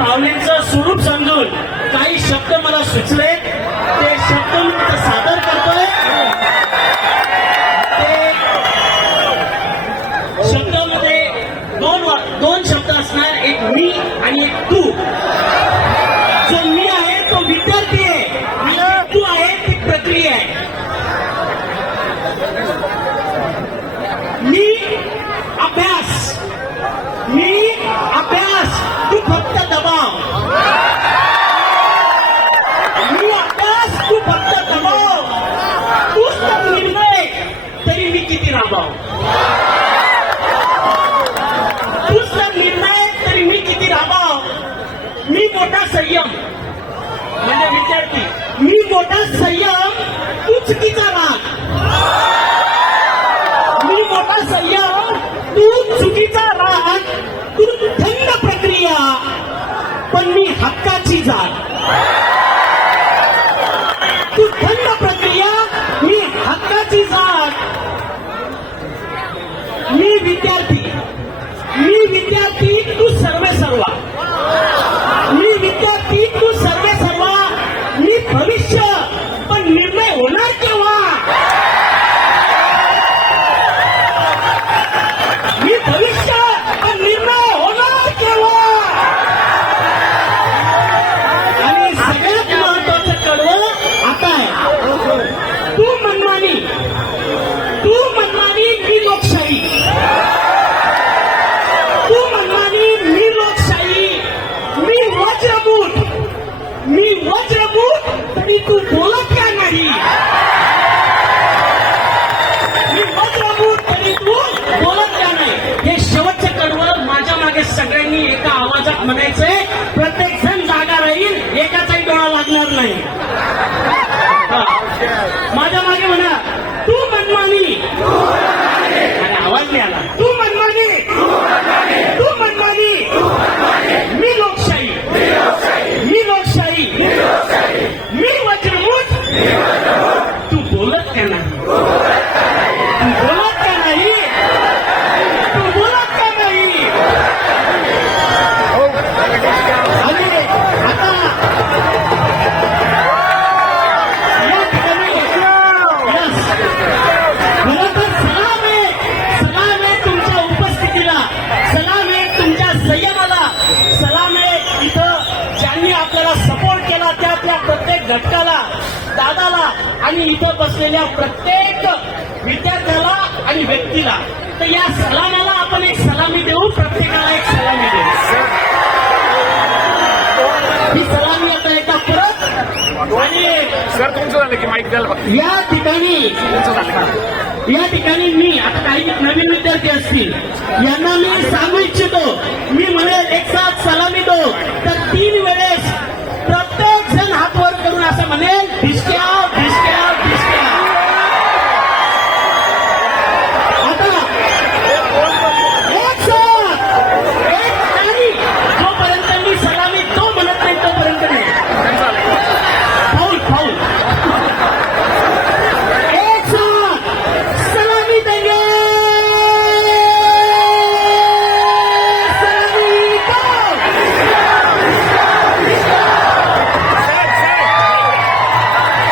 ठिकाणी स्वरूप समजून काही शब्द मला सुचले. ते शब्द मी सादर करतोय. ते शब्दामध्ये दोन दोन शब्द असणार. एक मी आणि एक तू. जो मी आहे तो विद्यार्थी किती राबाव तूच निर्णय तरी मी किती राबाव मी मोठा संयम. म्हणजे विद्यार्थी मी मोठा संयम तू चुकीचा राग. मी मोठा संयम तू चुकीचा राग तू थंड प्रक्रिया. पण मी हक्काची जाग वज्रभूत मी वज्रभूत तरी तू बोलत का नाही घटकाला दादाला आणि इथं बसलेल्या प्रत्येक विद्यार्थ्याला आणि व्यक्तीला. तर या सलामाला आपण एक सलामी देऊ प्रत्येकाला एक सलामी देऊ. ही सलामी आता एका परत आणि सर तुमचं झालं की द्यायला फक्त. या ठिकाणी या ठिकाणी मी आता काही नवीन विद्यार्थी असतील यांना मी सांगू इच्छितो. मी म्हणेल एक साथ सलामी दो तर तीन